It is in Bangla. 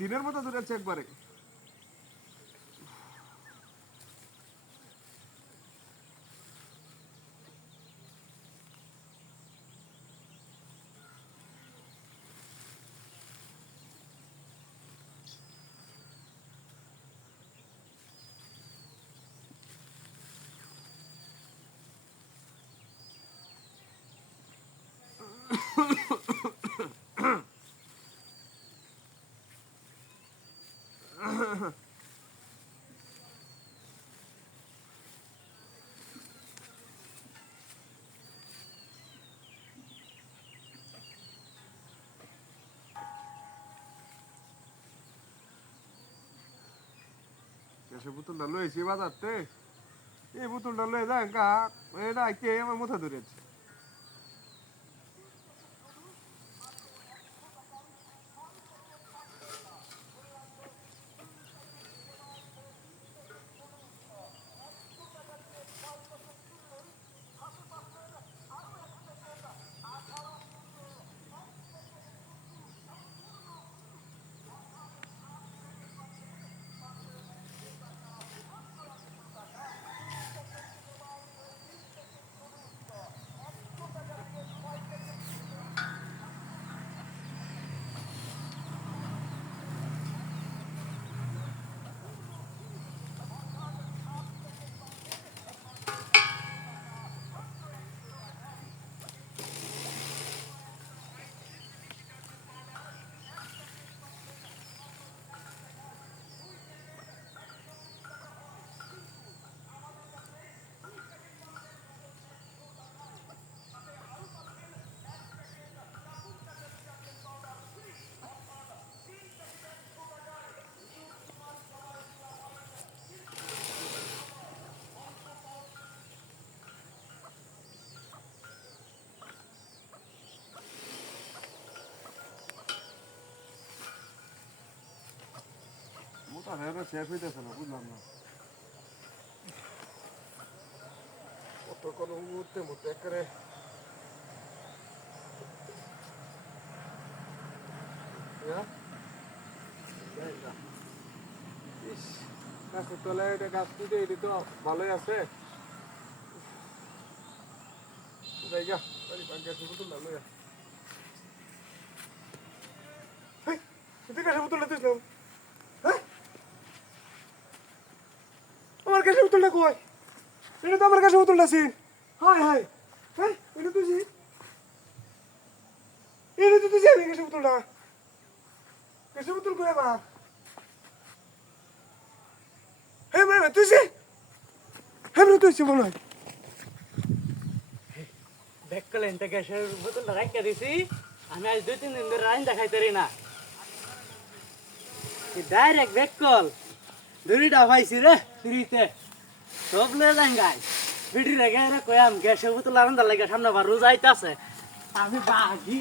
দিনের মতো ধরেছে একবারে। গ্যাসের বোতলটা লয়েছি বাজারতে, এই বোতলটা লয়ে যায় গা, এটা আইতে আমার মাথা ধরেছে। মোটা হয়ে শেষ হইতেছে না, বুঝলাম না কত কোনো মুহূর্তে মুহূর্তে করে। গাছের তলায় এটা গাছ তুলতে এটি তো ভালোই আছে। জায়গা গ্যাসের বোতলটা লইয়া গ্যাসের বোতলটা দিয়েছিলাম। হ্যাঁ, আমার গ্যাসের বোতলটা কই? এটা তো আমার গ্যাসের বোতলটা আছে। হায় হায়, হ্যাঁ এটা তুই, এটা তো তুই যাবি গ্যাসের বোতলটা। গ্যাসের বোতল কই আমার? হ্যাঁ মানে তুই হ্যাঁ তুই মনে হয় ব্যাক করলেন তো গ্যাসের বোতলটা রাখতে দিছি। আমি আজ 2-3 দিন ধরে রাইন দেখাইতে পারি না। ডাইরেক্ট ব্যাক কল দড়িটা পাইছি রে ফ্রিতে, সব লয়ে যান গাই বিড়ি রেখে রে কয়াম গ্যাসের বোতল রান্দার লাগে সামনে আবার রোজ আইতাছে। আমি বাঘি